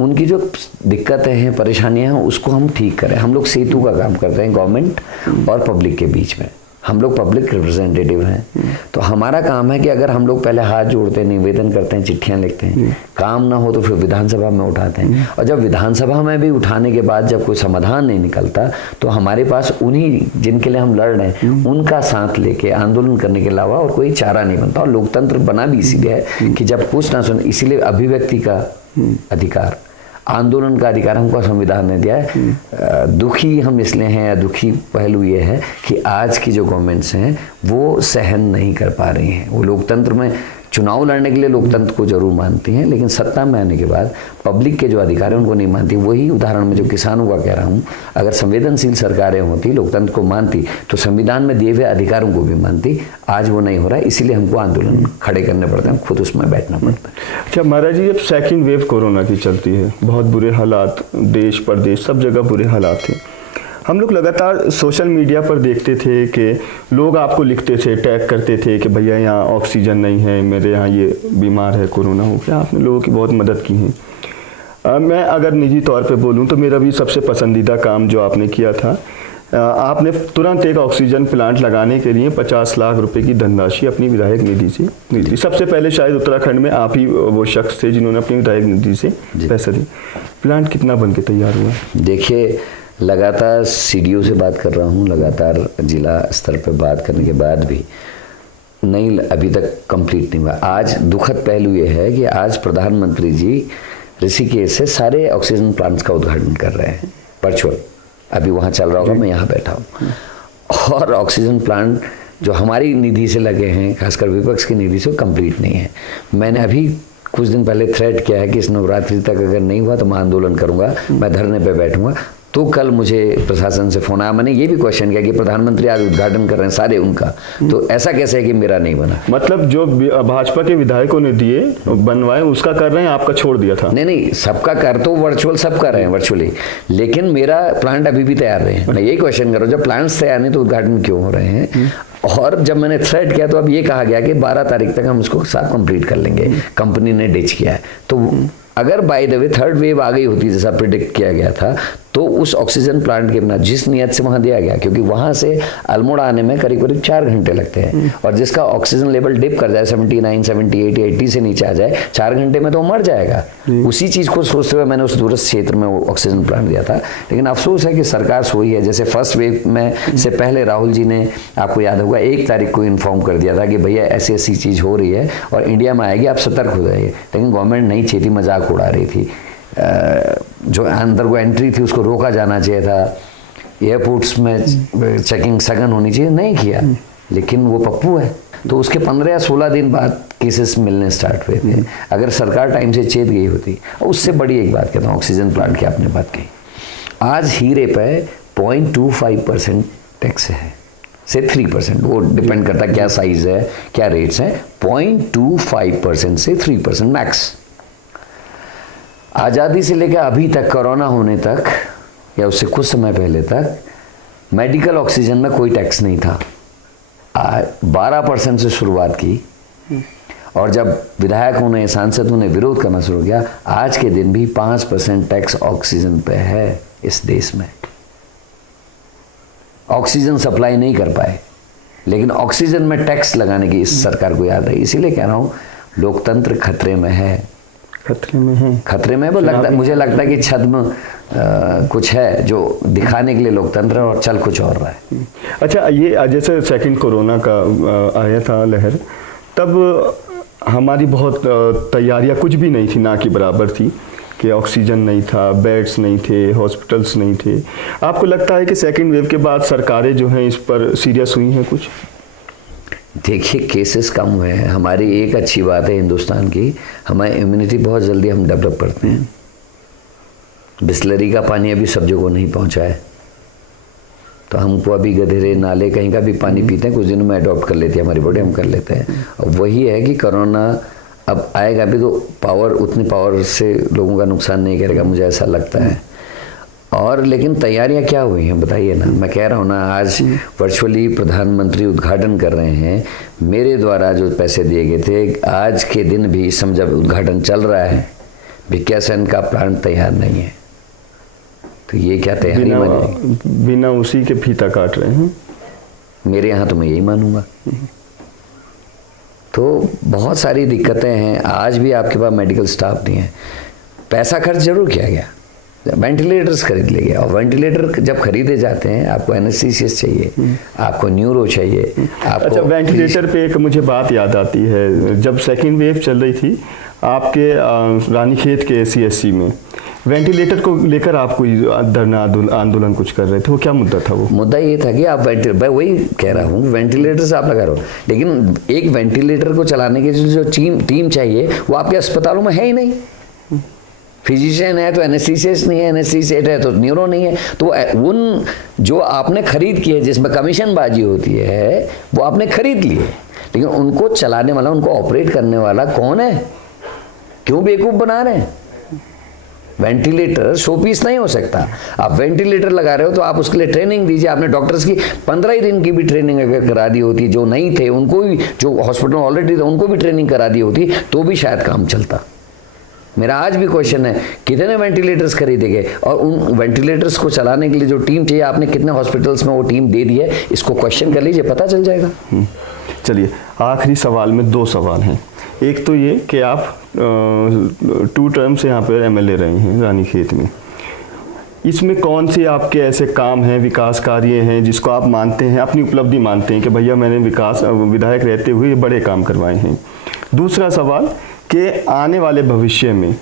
उनकी जो दिक्कतें हैं, परेशानियां हैं, उसको हम ठीक करें। हम लोग सेतु का काम करते हैं गवर्नमेंट और पब्लिक के बीच में। हम लोग पब्लिक रिप्रेजेंटेटिव हैं, तो हमारा काम है कि अगर हम लोग पहले हाथ जोड़ते हैं, निवेदन करते हैं, चिट्ठियां लिखते हैं, काम ना हो तो फिर विधानसभा में उठाते हैं, और जब विधानसभा में भी उठाने के बाद जब कोई समाधान नहीं निकलता, तो हमारे पास उन्हीं जिनके लिए हम लड़ रहे हैं उनका साथ लेके आंदोलन करने के अलावा और कोई चारा नहीं बनता। और लोकतंत्र बना भी इसीलिए है कि जब कुछ ना सुन, इसीलिए अभिव्यक्ति का अधिकार, आंदोलन का अधिकार हमको संविधान ने दिया है। दुखी हम इसलिए हैं, या दुखी पहलू ये है कि आज की जो गवर्नमेंट्स हैं वो सहन नहीं कर पा रही हैं। वो लोकतंत्र में चुनाव लड़ने के लिए लोकतंत्र को जरूर मानती हैं, लेकिन सत्ता में आने के बाद पब्लिक के जो अधिकार हैं उनको नहीं मानती। वही उदाहरण में जो किसानों का कह रहा हूँ, अगर संवेदनशील सरकारें होती, लोकतंत्र को मानती, तो संविधान में दिए हुए अधिकारों को भी मानती। आज वो नहीं हो रहा है, इसीलिए हमको आंदोलन खड़े करने पड़ते हैं, खुद उसमें बैठना पड़ता है। अच्छा महाराज जी, अब सेकेंड वेव कोरोना की चलती है, बहुत बुरे हालात, देश प्रदेश सब जगह बुरे हालात थे। हम लोग लगातार सोशल मीडिया पर देखते थे कि लोग आपको लिखते थे, टैग करते थे कि भैया यहाँ ऑक्सीजन नहीं है, मेरे यहाँ ये बीमार है, कोरोना हो गया। आपने लोगों की बहुत मदद की है। मैं अगर निजी तौर पे बोलूँ तो मेरा भी सबसे पसंदीदा काम जो आपने किया था, आपने तुरंत एक ऑक्सीजन प्लांट लगाने के लिए 50 लाख रुपए की धनराशि अपनी विधायक निधि से दी। सबसे पहले शायद उत्तराखंड में आप ही वो शख्स थे जिन्होंने अपनी विधायक निधि से पैसा दिया। प्लांट कितना बन के तैयार हुआ? देखिए, लगातार सीडीओ से बात कर रहा हूँ, लगातार जिला स्तर पर बात करने के बाद भी नहीं, अभी तक कंप्लीट नहीं हुआ। आज दुखद पहलू ये है कि आज प्रधानमंत्री जी ऋषिकेश से सारे ऑक्सीजन प्लांट्स का उद्घाटन कर रहे हैं वर्चुअल। अभी वहाँ चल रहा होगा, मैं यहाँ बैठा हूँ, और ऑक्सीजन प्लांट जो हमारी निधि से लगे हैं, खासकर विपक्ष की निधि से, कंप्लीट नहीं है। मैंने अभी कुछ दिन पहले थ्रेट किया है कि इस नवरात्रि तक अगर नहीं हुआ तो मैं आंदोलन करूंगा, मैं धरने पे बैठूंगा। तो कल मुझे प्रशासन से फोन आया, मैंने ये भी क्वेश्चन किया कि प्रधानमंत्री आज उद्घाटन कर रहे हैं सारे उनका, तो ऐसा कैसे है कि मेरा नहीं बना? मतलब जो भाजपा के विधायकों ने दिए बनवाए उसका कर रहे हैं, आपका छोड़ दिया था? नहीं, सबका कर तो वर्चुअल सब कर रहे हैं वर्चुअली, लेकिन मेरा प्लांट अभी भी तैयार नहीं है। मैं यही क्वेश्चन कर रहा हूँ, जब प्लांट्स तैयार नहीं तो उद्घाटन क्यों हो रहे हैं? और जब मैंने थ्रेट किया तो अब ये कहा गया कि 12 तारीख तक हम उसको साथ कंप्लीट कर लेंगे, कंपनी ने डिच किया है। तो अगर by the way third wave आ गई होती जैसा प्रिडिक्ट किया गया था, तो उस ऑक्सीजन प्लांट के बिना जिस नियत से वहां दिया गया, क्योंकि वहां से अल्मोड़ा आने में करीब करीब 4 घंटे लगते हैं, और जिसका ऑक्सीजन लेवल डिप कर जाए 79, 78, 80 से नीचे आ जाए 4 घंटे में तो मर जाएगा। उसी चीज को सोचते हुए मैंने उस दूरस्थ क्षेत्र में वो ऑक्सीजन प्लांट दिया था। लेकिन अफसोस है कि सरकार सोई है। जैसे फर्स्ट वेव में से पहले राहुल जी ने, आपको याद होगा, 1 तारीख को इन्फॉर्म कर दिया था कि भैया ऐसी ऐसी चीज हो रही है और इंडिया में आएगी, आप सतर्क हो जाइए। लेकिन गवर्नमेंट नहीं चेती, मजाक उड़ा रही थी। जो अंदर को एंट्री थी उसको रोका जाना चाहिए था, एयरपोर्ट्स में चेकिंग सघन होनी चाहिए, नहीं किया। लेकिन वो पप्पू है, तो उसके 15 या 16 दिन बाद केसेस मिलने स्टार्ट हुए थे। अगर सरकार टाइम से चेत गई होती। और उससे बड़ी एक बात कहता हूँ, ऑक्सीजन प्लांट की आपने बात कही, आज हीरे पे 0.25% टैक्स है, से 3%, वो डिपेंड करता है क्या साइज है, क्या रेट्स हैं। 0.25% से 3% मैक्स। आज़ादी से लेकर अभी तक, कोरोना होने तक या उससे कुछ समय पहले तक, मेडिकल ऑक्सीजन में कोई टैक्स नहीं था। 12% से शुरुआत की, और जब विधायकों ने, सांसदों ने विरोध करना शुरू किया, आज के दिन भी 5% टैक्स ऑक्सीजन पे है इस देश में। ऑक्सीजन सप्लाई नहीं कर पाए, लेकिन ऑक्सीजन में टैक्स लगाने की इस सरकार को याद है। इसीलिए कह रहा हूँ, लोकतंत्र खतरे में है, खतरे में है, खतरे में। वो लगता, मुझे लगता है कि छद्म कुछ है जो दिखाने के लिए लोकतंत्र, और चल कुछ और रहा है। अच्छा, ये जैसे सेकंड कोरोना का आया था लहर, तब हमारी बहुत तैयारियां कुछ भी नहीं थी, ना की बराबर थी, कि ऑक्सीजन नहीं था, बेड्स नहीं थे, हॉस्पिटल्स नहीं थे। आपको लगता है कि सेकंड वेव के बाद सरकारें जो हैं इस पर सीरियस हुई हैं कुछ? देखिए, केसेस कम हुए हैं। हमारी एक अच्छी बात है हिंदुस्तान की, हमारी इम्यूनिटी बहुत जल्दी हम डेवलप करते हैं। बिस्लरी का पानी अभी सब जगह नहीं पहुंचा है, तो हमको अभी गधेरे, नाले, कहीं का भी पानी पीते हैं, कुछ दिनों में अडॉप्ट कर लेती है हमारी बॉडी, हम कर लेते हैं। और वही है कि कोरोना अब आएगा भी तो पावर, उतनी पावर से लोगों का नुकसान नहीं करेगा, मुझे ऐसा लगता है। और लेकिन तैयारियां क्या हुई हैं बताइए ना। मैं कह रहा हूँ ना, आज वर्चुअली प्रधानमंत्री उद्घाटन कर रहे हैं, मेरे द्वारा जो पैसे दिए गए थे, आज के दिन भी जब उद्घाटन चल रहा है, भिकियासैन का प्लांट तैयार नहीं है, तो ये क्या तैयारी बनेगी? बिना उसी के फीता काट रहे हैं मेरे यहाँ, तो मैं यही मानूंगा। तो बहुत सारी दिक्कतें हैं। आज भी आपके पास मेडिकल स्टाफ नहीं है। पैसा खर्च जरूर किया गया, वेंटिलेटर्स खरीद लिए गए, और वेंटिलेटर जब खरीदे जाते हैं, आपको एनेस्थीसिस्ट चाहिए, आपको न्यूरो चाहिए, आपको। अच्छा, वेंटिलेटर पे एक मुझे बात याद आती है, जब सेकंड वेव चल रही थी आपके रानीखेत के CSC में, वेंटिलेटर को लेकर आप कोई धरना आंदोलन कुछ कर रहे थे, वो क्या मुद्दा था? वो मुद्दा ये था कि आप मैं वही कह रहा हूँ, वेंटिलेटर से आप लगा रहे हो, लेकिन एक वेंटिलेटर को चलाने की जो टीम चाहिए वो आपके अस्पतालों में है ही नहीं। फिजिशियन है तो एनेस्थीसिस्ट नहीं है, एनेस्थीसिस्ट है तो न्यूरो नहीं है। तो उन जो आपने खरीद की है, जिसमें कमीशन बाजी होती है, वो आपने खरीद लिए, लेकिन उनको चलाने वाला, उनको ऑपरेट करने वाला कौन है? क्यों बेवकूफ बना रहे हैं? वेंटिलेटर शोपीस नहीं हो सकता। आप वेंटिलेटर लगा रहे हो तो आप उसके लिए ट्रेनिंग दीजिए। आपने डॉक्टर्स की 15 ही दिन की भी ट्रेनिंग अगर करा दी होती, जो नहीं थे उनको भी, जो हॉस्पिटल ऑलरेडी थे उनको भी ट्रेनिंग करा दी होती, तो भी शायद काम चलता। मेरा आज भी क्वेश्चन है, कितने वेंटिलेटर्स खरीदे गए, और उन वेंटिलेटर्स को चलाने के लिए जो टीम चाहिए, आपने कितने हॉस्पिटल्स में वो टीम दे दी है? इसको क्वेश्चन कर लीजिए, पता चल जाएगा। चलिए, आखिरी सवाल में 2 सवाल हैं। एक तो ये कि आप 2 टर्म से यहाँ पर MLA रहे हैं रानीखेत में, इसमें कौन से आपके ऐसे काम हैं, विकास कार्य हैं जिसको आप मानते हैं, अपनी उपलब्धि मानते हैं कि भैया मैंने विधायक रहते हुए ये बड़े काम करवाए हैं? दूसरा सवाल कि आने वाले भविष्य में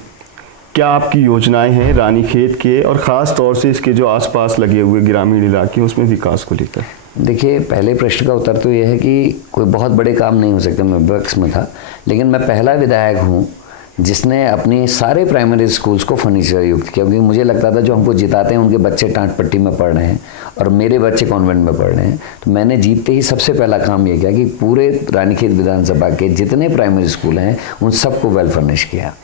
क्या आपकी योजनाएं हैं रानीखेत के और ख़ास तौर से इसके जो आसपास लगे हुए ग्रामीण इलाके हैं उसमें विकास को लेकर? देखिए, पहले प्रश्न का उत्तर तो यह है कि कोई बहुत बड़े काम नहीं हो सकते, मैं विपक्ष में था, लेकिन मैं पहला विधायक हूँ जिसने अपनी सारे प्राइमरी स्कूल्स को फर्नीचर युक्त किया, क्योंकि मुझे लगता था जो हमको जिताते हैं उनके बच्चे टाट पट्टी में पढ़ रहे हैं और मेरे बच्चे कॉन्वेंट में पढ़ रहे हैं। तो मैंने जीतते ही सबसे पहला काम ये किया कि पूरे रानीखेत विधानसभा के जितने प्राइमरी स्कूल हैं उन सबको वेल फर्निश किया।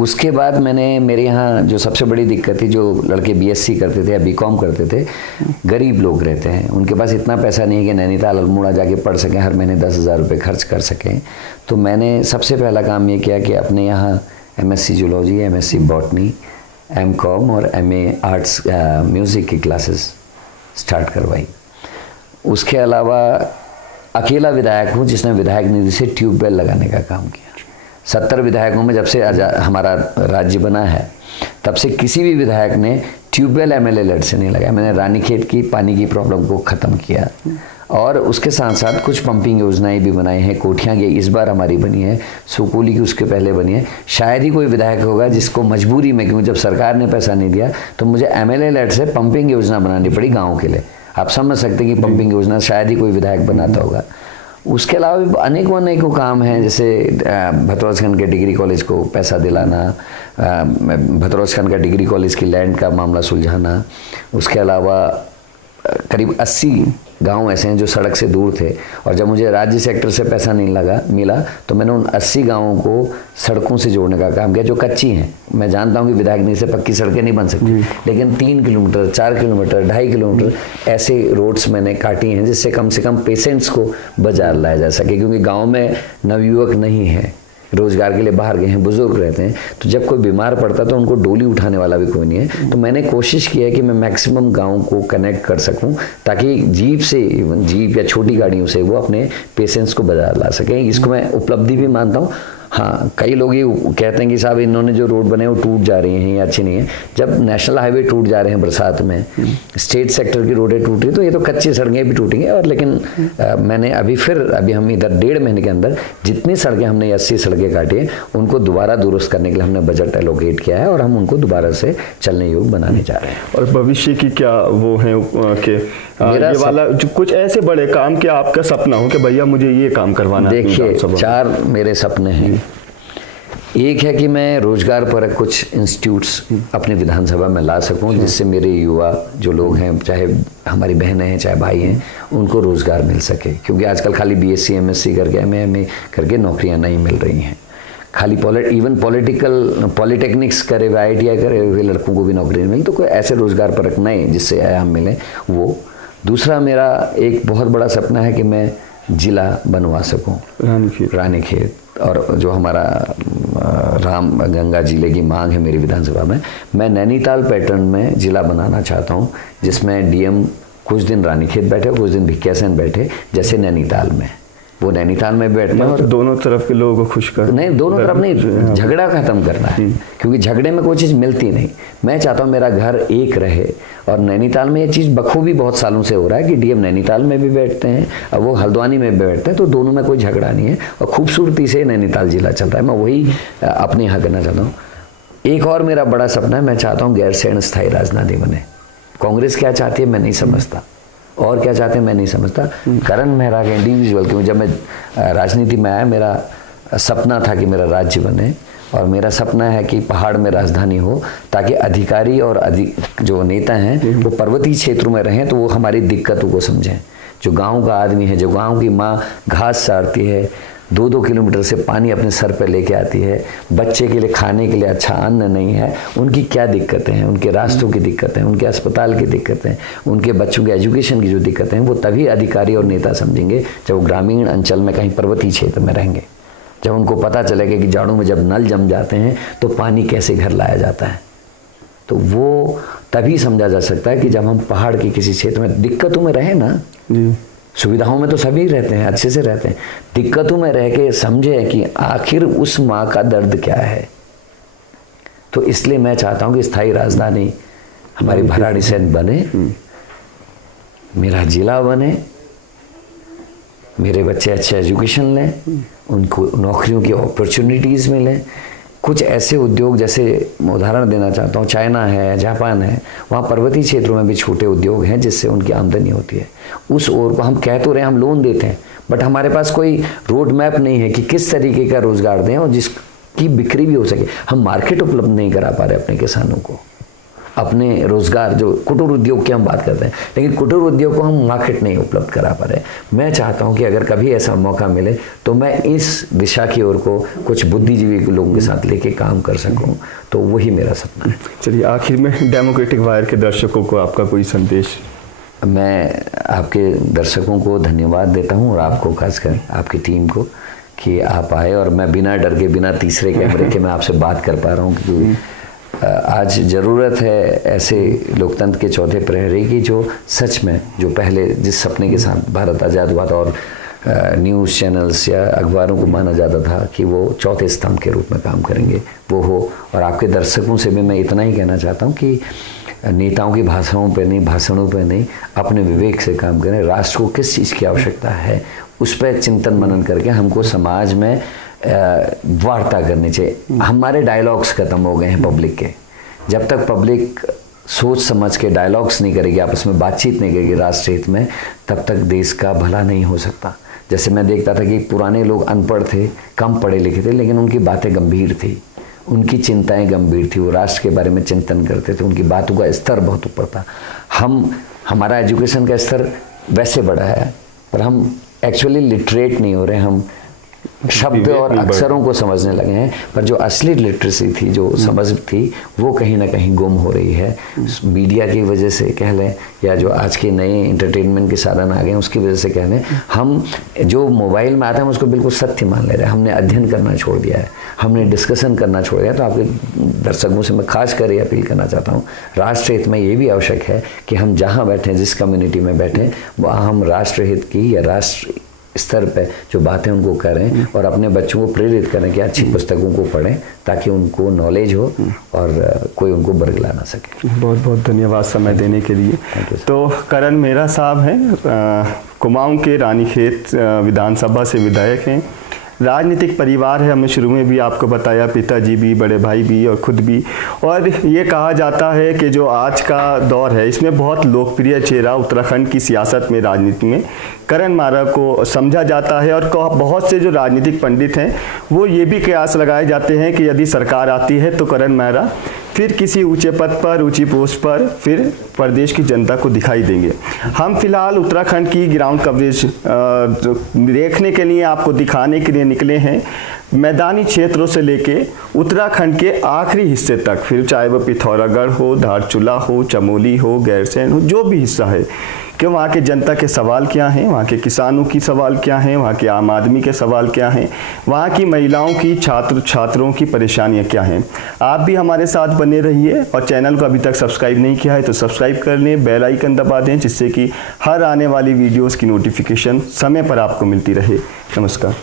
उसके बाद मैंने, मेरे यहाँ जो सबसे बड़ी दिक्कत थी, जो लड़के बीएससी करते थे या बीकॉम करते थे, गरीब लोग रहते हैं, उनके पास इतना पैसा नहीं है कि नैनीताल अल्मोड़ा जाके पढ़ सकें, हर महीने 10,000 रुपये खर्च कर सकें। तो मैंने सबसे पहला काम ये किया कि अपने यहाँ MSc zoology, MSc botany, MCom और एमए आर्ट्स म्यूज़िक की क्लासेस स्टार्ट करवाई। उसके अलावा अकेला विधायक हूँ जिसने विधायक निधि से ट्यूबवेल लगाने का काम किया। 70 विधायकों में जब से हमारा राज्य बना है तब से किसी भी विधायक ने ट्यूबवेल एमएलए लेड से नहीं लगाया। मैंने रानीखेत की पानी की प्रॉब्लम को ख़त्म किया और उसके साथ साथ कुछ पंपिंग योजनाएं भी बनाई हैं। कोठियाँ की इस बार हमारी बनी है, सुकोली की उसके पहले बनी है। शायद ही कोई विधायक होगा जिसको मजबूरी में, क्योंकि जब सरकार ने पैसा नहीं दिया तो मुझे एमएलए लेड से पंपिंग योजना बनानी पड़ी गाँव के लिए। आप समझ सकते हैं कि पंपिंग योजना शायद ही कोई विधायक बनाता होगा। उसके अलावा भी अनेकों काम हैं, जैसे भतरौजखंड के डिग्री कॉलेज को पैसा दिलाना, भतरौजखंड का डिग्री कॉलेज की लैंड का मामला सुलझाना। उसके अलावा करीब 80 गांव ऐसे हैं जो सड़क से दूर थे और जब मुझे राज्य सेक्टर से पैसा नहीं मिला तो मैंने उन 80 गांवों को सड़कों से जोड़ने का काम किया जो कच्ची हैं। मैं जानता हूं कि विधायक निधि से पक्की सड़कें नहीं बन सकती, लेकिन 3 किलोमीटर, 4 किलोमीटर, 2.5 किलोमीटर ऐसे रोड्स मैंने काटी हैं जिससे कम से कम पेशेंट्स को बाजार लाया जा सके, क्योंकि गाँव में नवयुवक नहीं है, रोजगार के लिए बाहर गए हैं, बुजुर्ग रहते हैं, तो जब कोई बीमार पड़ता तो उनको डोली उठाने वाला भी कोई नहीं है। तो मैंने कोशिश की है कि मैं मैक्सिमम गाँव को कनेक्ट कर सकूं ताकि जीप या छोटी गाड़ियों से वो अपने पेशेंट्स को बाजार ला सकें। इसको मैं उपलब्धि भी मानता हूँ। हाँ, कई लोग ये कहते हैं कि साहब इन्होंने जो रोड बने वो टूट जा रही हैं या अच्छी नहीं है। जब नेशनल हाईवे टूट जा रहे हैं बरसात में, स्टेट सेक्टर की रोडें टूट रही तो ये तो कच्ची सड़कें भी टूटेंगी। और लेकिन मैंने अभी हम इधर 1.5 महीने के अंदर जितनी सड़कें हमने 80 सड़कें काटी हैं उनको दोबारा दुरुस्त करने के लिए हमने बजट एलोकेट किया है और हम उनको दोबारा से चलने योग्य बनाने जा रहे हैं। और भविष्य की क्या वो है कि ये वाला जो कुछ ऐसे बड़े काम कि आपका सपना हो कि भैया मुझे ये काम करवाना? देखिए, 4 मेरे सपने हैं। एक है कि मैं रोजगार पर कुछ इंस्टीट्यूट्स अपने विधानसभा में ला सकूं जिससे मेरे युवा जो लोग हैं, चाहे हमारी बहनें हैं चाहे भाई हैं, उनको रोजगार मिल सके, क्योंकि आजकल खाली बीएससी एमएससी करके एमए करके नौकरियां नहीं मिल रही हैं। खाली इवन पॉलिटेक्निक्स करे हुए, ITI करे हुए लड़कों को भी नौकरी नहीं मिली। तो कोई ऐसे रोजगार परक नए जिससे आयाम मिले वो। दूसरा मेरा एक बहुत बड़ा सपना है कि मैं जिला बनवा सकूं रानीखेत, और जो हमारा राम गंगा जिले की मांग है मेरी विधानसभा में, मैं नैनीताल पैटर्न में जिला बनाना चाहता हूं जिसमें डीएम कुछ दिन रानीखेत बैठे, कुछ दिन भिकियासैन बैठे, जैसे नैनीताल में। वो नैनीताल में बैठते हैं और दोनों तरफ के लोगों को खुश कर, नहीं, दोनों तरफ नहीं, झगड़ा खत्म करना है, क्योंकि झगड़े में कोई चीज़ मिलती नहीं। मैं चाहता हूँ मेरा घर एक रहे, और नैनीताल में ये चीज़ बखूबी बहुत सालों से हो रहा है कि डीएम नैनीताल में भी बैठते हैं और वो हल्द्वानी में भी बैठते हैं, तो दोनों में कोई झगड़ा नहीं है और खूबसूरती से नैनीताल जिला चल रहा है। मैं वही अपने यहाँ करना चाहता हूँ। एक और मेरा बड़ा सपना है, मैं चाहता हूँ गैरसैंण स्थायी राजधानी बने। कांग्रेस क्या चाहती है मैं नहीं समझता, और क्या चाहते हैं मैं नहीं समझता। करण मेहरा का इंडिविजुअल, क्योंकि जब मैं राजनीति में आया मेरा सपना था कि मेरा राज्य बने, और मेरा सपना है कि पहाड़ में राजधानी हो ताकि अधिकारी और जो नेता हैं वो पर्वतीय क्षेत्रों में रहें तो वो हमारी दिक्कतों को समझें। जो गांव का आदमी है, जो गांव की माँ घास सारती है, 2-2 किलोमीटर से पानी अपने सर पर लेके आती है, बच्चे के लिए खाने के लिए अच्छा अन्न नहीं है, उनकी क्या दिक्कतें हैं, उनके रास्तों की दिक्कतें हैं, उनके अस्पताल की दिक्कतें, उनके बच्चों के एजुकेशन की जो दिक्कतें हैं, वो तभी अधिकारी और नेता समझेंगे जब वो ग्रामीण अंचल में कहीं पर्वतीय क्षेत्र में रहेंगे। जब उनको पता चलेगा कि जाड़ों में जब नल जम जाते हैं तो पानी कैसे घर लाया जाता है, तो वो तभी समझा जा सकता है कि जब हम पहाड़ के किसी क्षेत्र में दिक्कतों में रहें ना। सुविधाओं में तो सभी रहते हैं, अच्छे से रहते हैं, दिक्कतों में रह के समझे कि आखिर उस माँ का दर्द क्या है। तो इसलिए मैं चाहता हूँ कि स्थायी राजधानी हमारी भराड़ीसैन बने, मेरा जिला बने, मेरे बच्चे अच्छे एजुकेशन लें, उनको नौकरियों की अपॉर्चुनिटीज़ मिलें। कुछ ऐसे उद्योग, जैसे मैं उदाहरण देना चाहता हूँ, चाइना है, जापान है, वहाँ पर्वतीय क्षेत्रों में भी छोटे उद्योग हैं जिससे उनकी आमदनी होती है। उस ओर को हम कह तो रहे हैं, हम लोन देते हैं, बट हमारे पास कोई रोड मैप नहीं है कि किस तरीके का रोजगार दें और जिसकी बिक्री भी हो सके। हम मार्केट उपलब्ध नहीं करा पा रहे अपने किसानों को, अपने रोजगार, जो कुटीर उद्योग की हम बात करते हैं, लेकिन कुटीर उद्योग को हम मार्केट नहीं उपलब्ध करा पा रहे। मैं चाहता हूं कि अगर कभी ऐसा मौका मिले तो मैं इस दिशा की ओर को कुछ बुद्धिजीवी लोगों के साथ लेके काम कर सकूं, तो वही मेरा सपना है। चलिए, आखिर में डेमोक्रेटिक वायर के दर्शकों को आपका कोई संदेश? मैं आपके दर्शकों को धन्यवाद देता हूं और आपको, खासकर आपकी टीम को, कि आप आए और मैं बिना डर के, बिना तीसरे कैमरे के मैं आपसे बात कर पा रहा हूँ। क्योंकि आज ज़रूरत है ऐसे लोकतंत्र के चौथे प्रहरी की जो सच में, जो पहले जिस सपने के साथ भारत आज़ाद हुआ था और न्यूज़ चैनल्स या अखबारों को माना जाता था कि वो चौथे स्तंभ के रूप में काम करेंगे, वो हो। और आपके दर्शकों से भी मैं इतना ही कहना चाहता हूँ कि नेताओं की भाषाओं पे नहीं, भाषणों पे नहीं, अपने विवेक से काम करें। राष्ट्र को किस चीज़ की आवश्यकता है उस पर चिंतन मनन करके हमको समाज में वार्ता करनी चाहिए। हमारे डायलॉग्स खत्म हो गए हैं पब्लिक के। जब तक पब्लिक सोच समझ के डायलॉग्स नहीं करेगी, आपस में बातचीत नहीं करेगी राष्ट्र हित में, तब तक देश का भला नहीं हो सकता। जैसे मैं देखता था कि पुराने लोग अनपढ़ थे, कम पढ़े लिखे थे, लेकिन उनकी बातें गंभीर थी, उनकी चिंताएं गंभीर थी, वो राष्ट्र के बारे में चिंतन करते थे, उनकी बातों का स्तर बहुत ऊपर था। हमारा एजुकेशन का स्तर वैसे बढ़ा है, पर हम एक्चुअली लिटरेट नहीं हो रहे। हम शब्द और अक्षरों को समझने लगे हैं, पर जो असली लिटरेसी थी, जो समझ थी, वो कहीं ना कहीं गुम हो रही है। मीडिया की वजह से कह लें, या जो आज के नए एंटरटेनमेंट के साधन आ गए हैं उसकी वजह से कह लें, हम जो मोबाइल में आता है हम उसको बिल्कुल सत्य मान ले रहे हैं। हमने अध्ययन करना छोड़ दिया है, हमने डिस्कशन करना छोड़ दिया है। तो आपके दर्शकों से मैं खास कर ये अपील करना चाहता हूँ, राष्ट्र हित में ये भी आवश्यक है कि हम जहाँ बैठें, जिस कम्युनिटी में बैठें, वहाँ हम राष्ट्र हित की या राष्ट्र स्तर पे जो बातें उनको करें और अपने बच्चों को प्रेरित करें कि अच्छी पुस्तकों को पढ़ें, ताकि उनको नॉलेज हो और कोई उनको बरगला ना सके। बहुत बहुत धन्यवाद समय देने के लिए। तो करण मेहरा साहब हैं, कुमाऊं के रानीखेत विधानसभा से विधायक हैं। राजनीतिक परिवार है, हमने शुरू में भी आपको बताया, पिताजी भी, बड़े भाई भी और खुद भी। और ये कहा जाता है कि जो आज का दौर है इसमें बहुत लोकप्रिय चेहरा उत्तराखंड की सियासत में, राजनीति में करण मेहरा को समझा जाता है। और बहुत से जो राजनीतिक पंडित हैं वो ये भी कयास लगाए जाते हैं कि यदि सरकार आती है तो करण मेहरा फिर किसी ऊंचे पद पर, ऊंची पोस्ट पर फिर प्रदेश की जनता को दिखाई देंगे। हम फिलहाल उत्तराखंड की ग्राउंड कवरेज देखने के लिए, आपको दिखाने के लिए निकले हैं, मैदानी क्षेत्रों से लेके उत्तराखंड के आखिरी हिस्से तक, फिर चाहे वो पिथौरागढ़ हो, धारचूला हो, चमोली हो, गैरसैंण हो, जो भी हिस्सा है, कि वहाँ के जनता के सवाल क्या हैं, वहाँ के किसानों की सवाल क्या हैं, वहाँ के आम आदमी के सवाल क्या हैं, वहाँ की महिलाओं की, छात्रों की परेशानियाँ क्या हैं। आप भी हमारे साथ बने रहिए और चैनल को अभी तक सब्सक्राइब नहीं किया है तो सब्सक्राइब कर लें, बेल आइकन दबा दें, जिससे कि हर आने वाली वीडियोज़ की नोटिफिकेशन समय पर आपको मिलती रहे। नमस्कार।